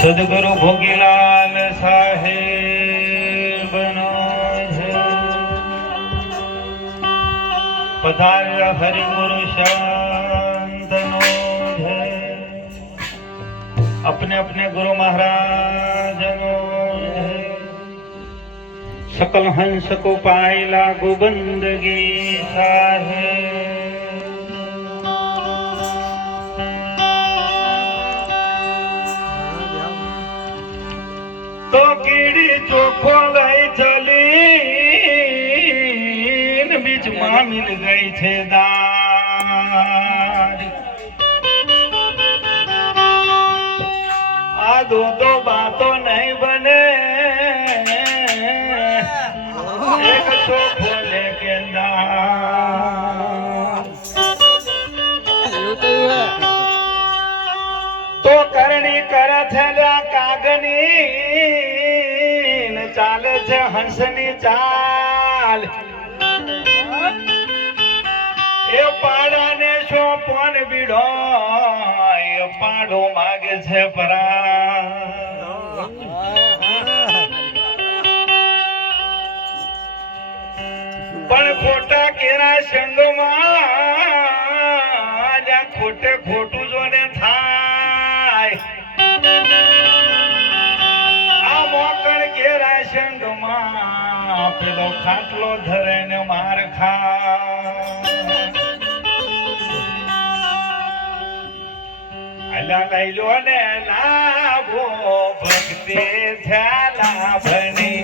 સદગુરુ ભોગીલાલ સાહેબ નો જય। પધાર્ય હરિગુરુ શાંત નો જય। अपने अपने गुरु महाराज नो जय। सकल हंस को पाई लागू बंदगी साहेब। तो कीड़ी चोखो गई चली बीच मां मिल गई छे दार। आ दो बातों नहीं बने एक चोखो लेके दार। तो करनी करे थेल्या कागनी चाले छे हंसनी चाल। ए पाड़ा ने शो पोन बीड़ो ए पाड़ो मागे छे परा। पण खोटा केरा संग में खोटे खोटू जोने थाय। संग पेलो खाटलो धरे ने मार खा। अला लैलो ने लाभो भक्ति झाला भनी।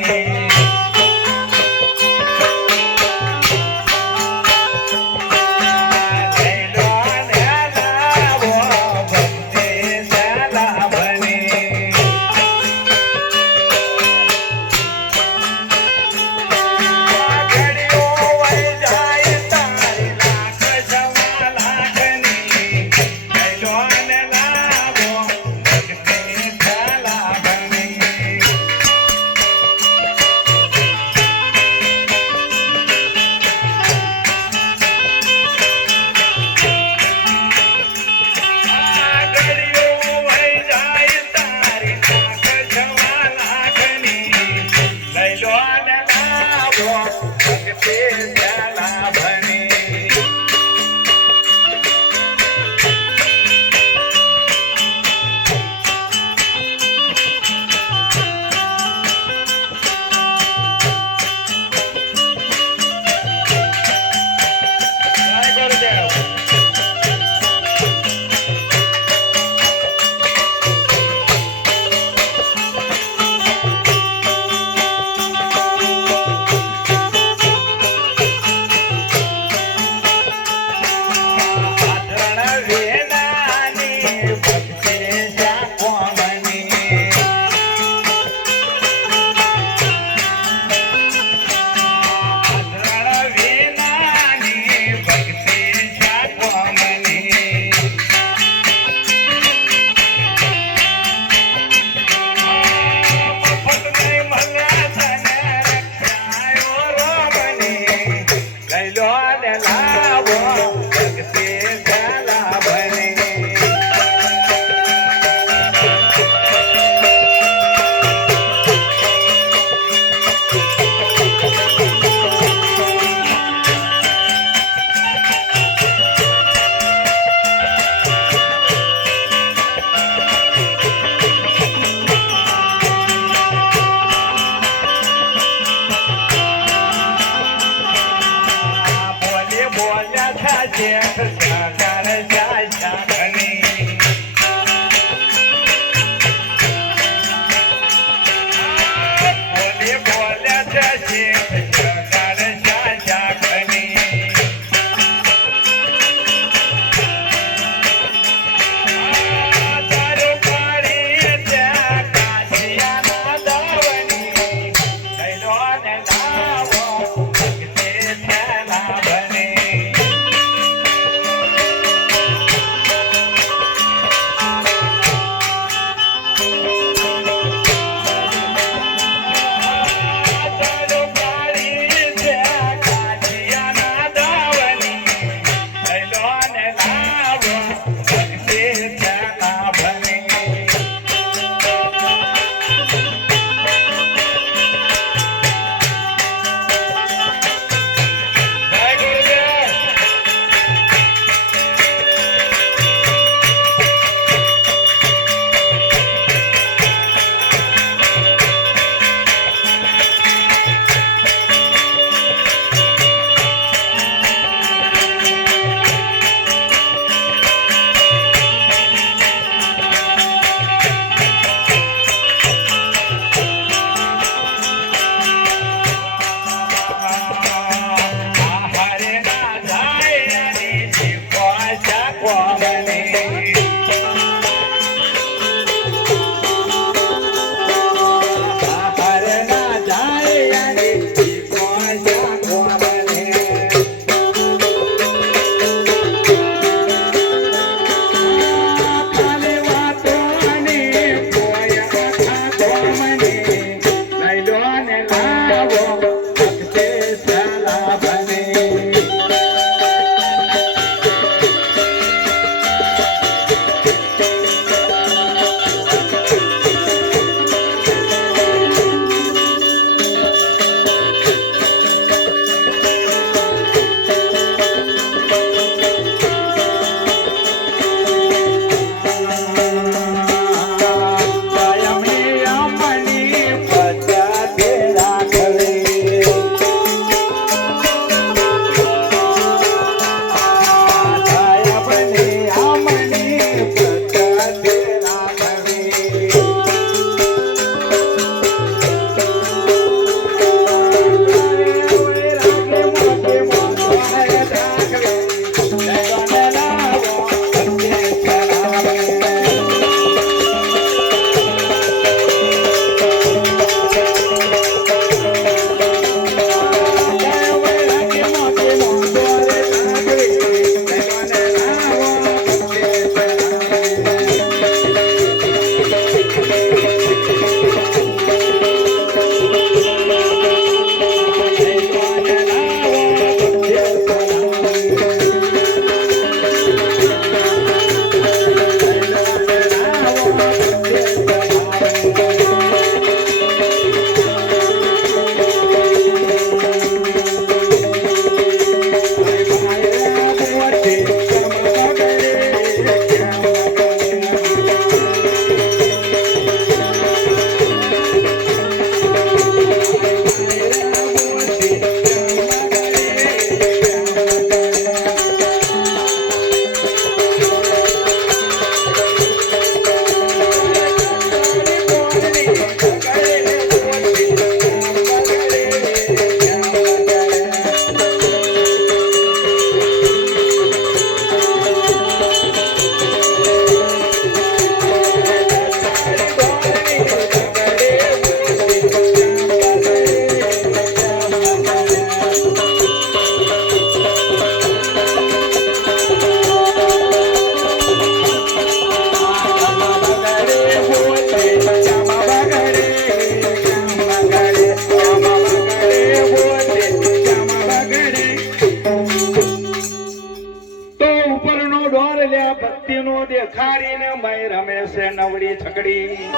ઠકડી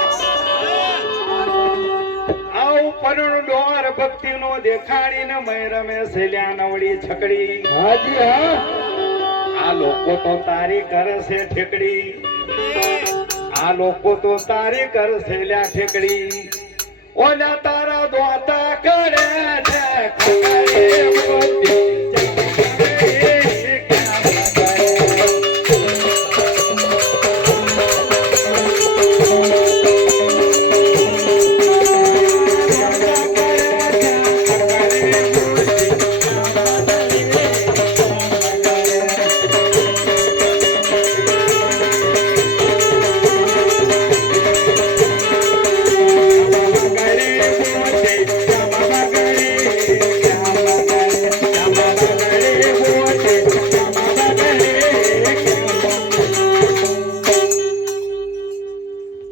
આવું પરણું ડોર ભક્તિનો દેખાડીને મય રમે સેલ્યા નવડી છકડી હાજી હા આ લોકો તો તારી કરે છે ઠેકડી આ લોકો તો તારી કરે છે લ્યા ઠેકડી ઓલા તારા દોતા કરે છે ખકડી મોતી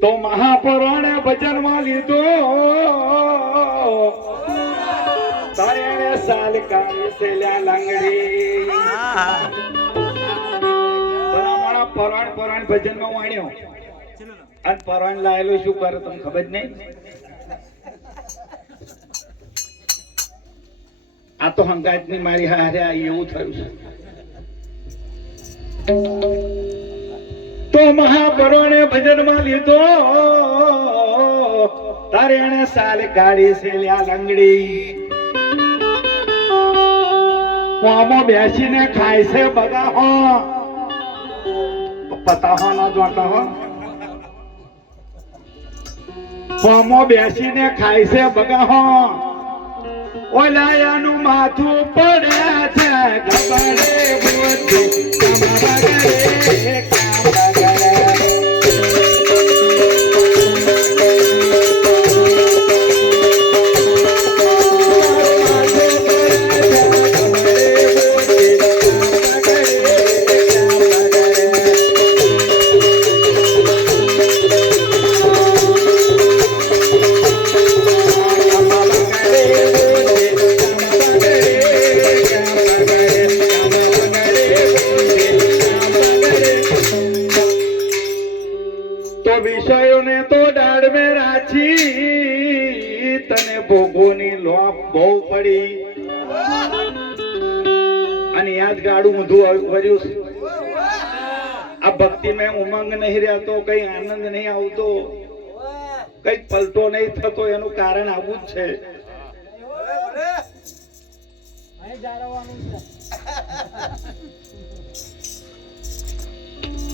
તો મહાપુરાણે ભજનમાં લીધો તારે એને સાલ કાળી સેલ્યા લાંગડી બરાબર પુરાણ ભજનમાં વાણ્યો અને પુરાણ લાયેલું શું કરે તમને ખબર નહીં આ તો હંગાતની મારી હારે આ એવું થયું છે તો મહાપુરાણે ભજનમાં લીધો તારે એને સાલ કાઢી સેલ્યા લંગડી આમાં બેસીને ખાય છે બધા હો પતા હો ના જોતા હો આમાં બેસીને ખાય છે બગા હો ઓલાયાનું માથું પડે છે ગબડે બોતી તમારા ઘરે વિષયોને તો દાડ મે રાચી તને ભોગોની લોપ બહુ પડી અને યાદ ગાડું ઊંધું વર્યું છે આ ભક્તિ મેં ઉમંગ નહીં રહેતો કઈ આનંદ નહીં આવતો કઈ પલટો નહીં થતો એનું કારણ આવું જ છે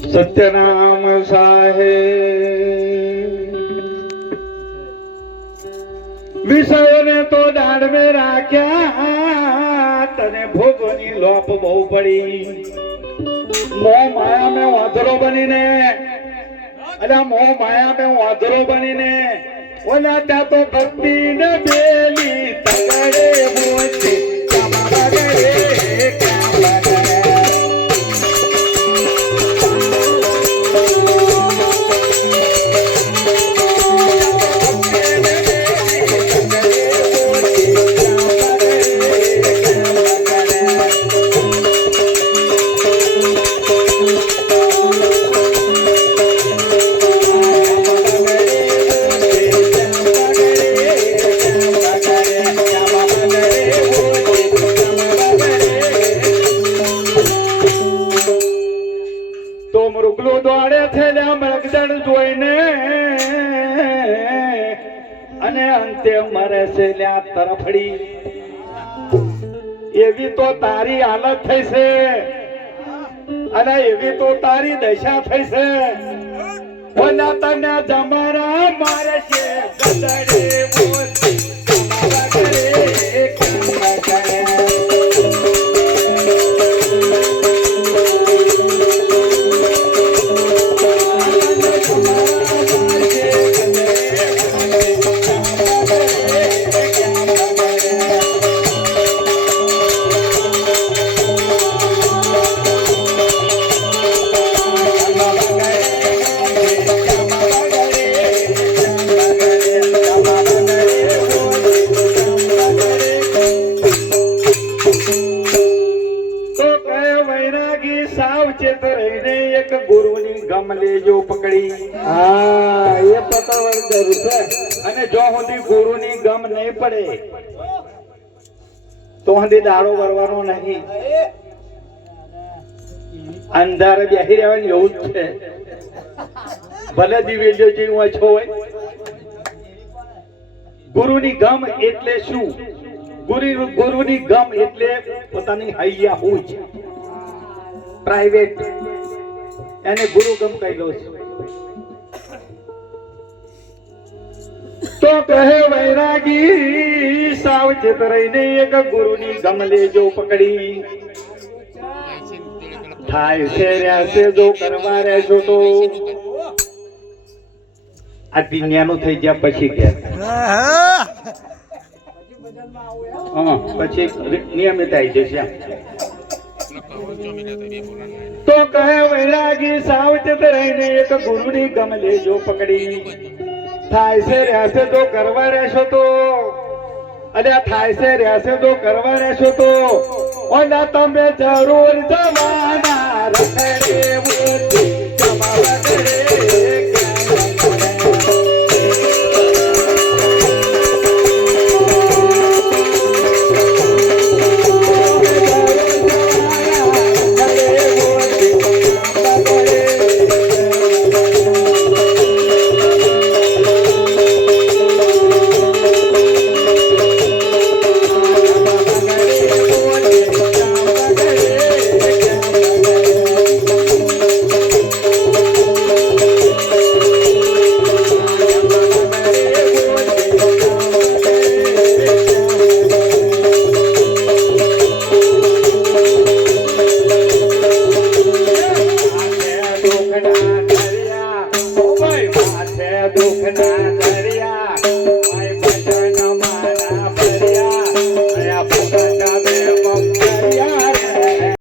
સત્યનામ સાહેબ વિષયોને તો દાડ મે રાખ્યા તને ભોગોની લોપ બહુ પડી મોહ માયા મેં વાંધરો બનીને અલ્યા મોહ માયા મેં વાંધરો બનીને ઓલા ત્યાં તો ભક્તિ ને બેલી તગડે મોતી તમારા ઘરે કામ લાગે અને અંતે મરે છે લ્યા તરફડી એવી તો તારી હાલત થઈ છે અને એવી તો તારી દશા થઈ છે ઓલા તને જમારા મારે છે ગદડે મોતી તમારા ઘરે કામ કરે ઉતાવળ જરૂર છે અને જો સુધી ગુરુની ગમ નહીં પડે તો સુધી દાડો વરવાનો નહીં. અંધારે બેસી રહેવાની એવું જ છે. ભલે દિવેલીઓ જેવું ઓછો હોય. ગુરુની ગમ એટલે શું? ગુરુની ગમ એટલે પોતાની હૈયા હોય છે પ્રાઇવેટ, એને ગુરુ ગમ કહેલો છે. તો કહે વૈરાગી સાવચેત રહીને એક ગુરુની ગમ લેજો પકડી. થાય છે રહેશે જો કરવા રહેશો તો આ દુનિયાનું થઈ ગયા પછી કે પછી નિયમિત આવી જશે. તો કહે વૈરાગી સાવચેત રહીને એક ગુરુની ગમ લેજો પકડી. થાય છે રહેશે તો કરવા રહેશો તો અલ્યા થાય છે રહેશે તો કરવા રહેશો તો ઓલા તમે જરૂર જવાના રખડે જમા વગડે